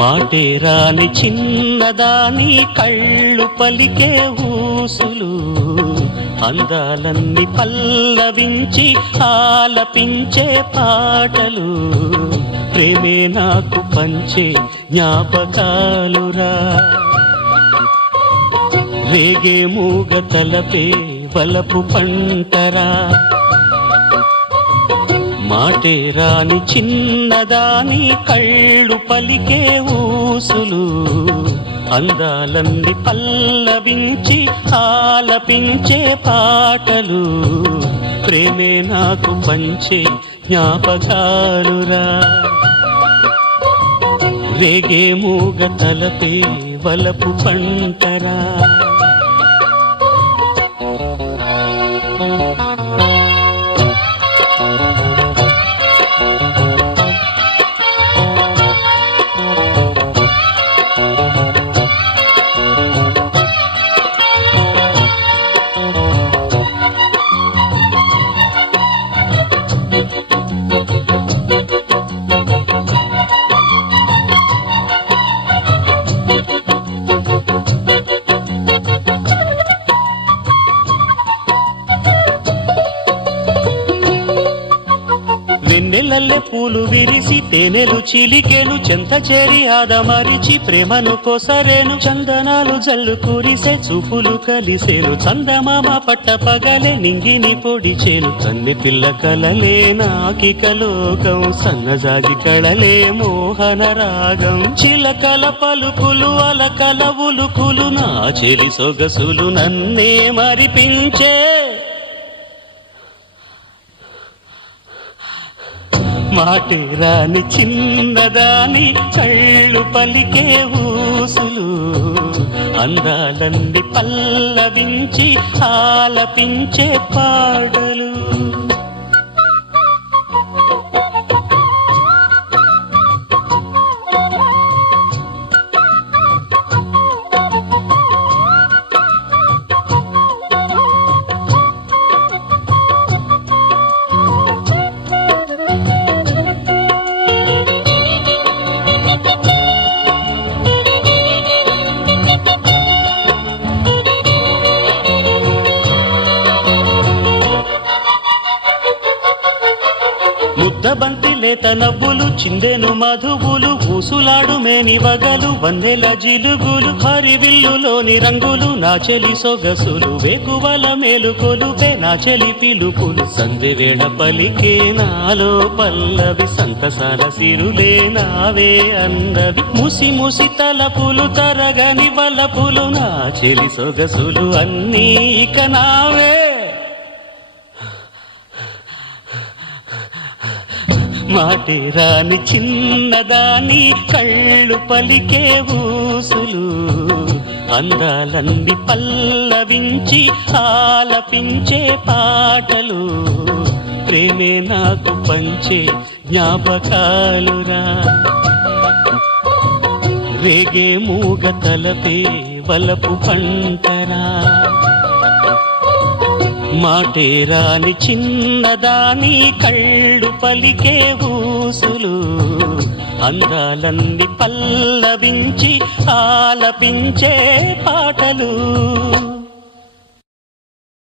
మాటే రాని చిన్నదాని కళ్ళు పలికే ఊసులు అందాలన్నీ పల్లవించి ఆలపించే పాటలు ప్రేమే నాకు పంచే జ్ఞాపకాలురా రేగే మూగ తలపే వలపు పంటరా మాటే రాని చిన్నదాని కళ్ళు పలికే ఊసులు అందాలన్నీ పల్లవించి ఆలపించే పాటలు ప్రేమే నాకు పంచే జ్ఞాపకాలురా రేగే మూగ తలపే వలపు పంటరా వెన్నెలల్లె పూలు విరిసి తేనెలు చిలికెను చెంత చేరి ఆదమరిచి ప్రేమను కొసరేను చందనాలు జల్లు కురిసే చూపులు కలిసేను చందమామ పట్ట పగలే నింగిని పొడిచేను కన్నె పిల్ల కలలే నాకిక లోకం సన్నజాజి కళలే మోహన రాగం చిలకల పలుకులు అలకల ఉలుకులు నా చెలి సొగసులు నన్నే మరిపించే మాటే రాని చిన్నదాని కళ్ళు పలికే ఊసులు అందాలన్నీ పల్లవించి ఆలపించే పాటలు ముద్దబంతి లేత నవ్వులు చిందెను మధువులు ఊసులాడు మేని వగలు వందెల జిలుగులు హరివిల్లులోని రంగులు నా చెలి సొగసులు వేకువల మేలుకొలుపే నా చెలి పిలుపులు సంధి వేళ పలికే నాలో పల్లవి సంతసాల సిరులే నావే అన్నవి ముసి ముసి తలపులు తరగని వలపులు నా చెలి సొగసులు అన్నీ ఇక నావే మాటే రాని చిన్నదాని కళ్ళు పలికే ఊసులు అందాలన్నీ పల్లవించి ఆలపించే పాటలు ప్రేమే నాకు పంచే జ్ఞాపకాలురా రేగే మూగ తలపే వలపు పంటరా మాటే రాని చిన్నదాని కళ్ళు పలికే ఊసులు అందాలన్నీ పల్లవించి ఆలపించే పాటలు